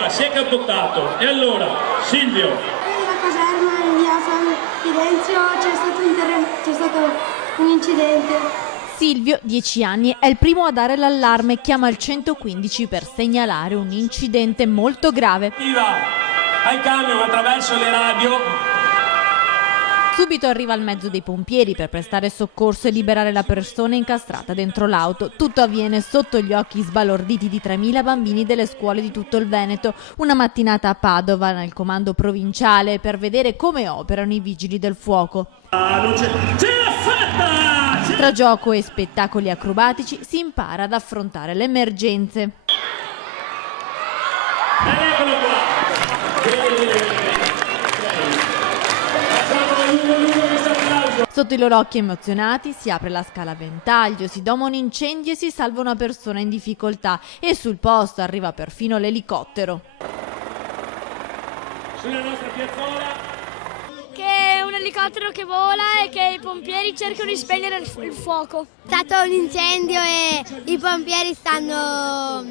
qua, si è capottato. E allora, Silvio. Nella caserma in via San Fidenzio c'è stato un incidente. Silvio, 10 anni, è il primo a dare l'allarme e chiama il 115 per segnalare un incidente molto grave. Viva al camion attraverso le radio. Subito arriva il mezzo dei pompieri per prestare soccorso e liberare la persona incastrata dentro l'auto. Tutto avviene sotto gli occhi sbalorditi di 3.000 bambini delle scuole di tutto il Veneto. Una mattinata a Padova, nel comando provinciale, per vedere come operano i vigili del fuoco. Tra gioco e spettacoli acrobatici si impara ad affrontare le emergenze. Eccolo qua. Sotto i loro occhi emozionati si apre la scala a ventaglio, si doma un incendio e si salva una persona in difficoltà e sul posto arriva perfino l'elicottero. Sulla nostra piazzola. Che è un elicottero che vola e che i pompieri cercano di spegnere il fuoco. È stato un incendio e i pompieri stanno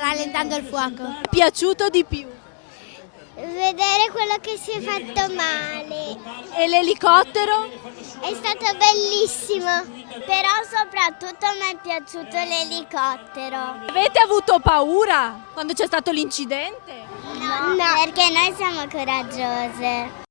rallentando il fuoco. Piaciuto di più? Vedere quello che si è fatto male. E l'elicottero? È stato bellissimo, però soprattutto mi è piaciuto l'elicottero. Avete avuto paura quando c'è stato l'incidente? No, perché noi siamo coraggiose.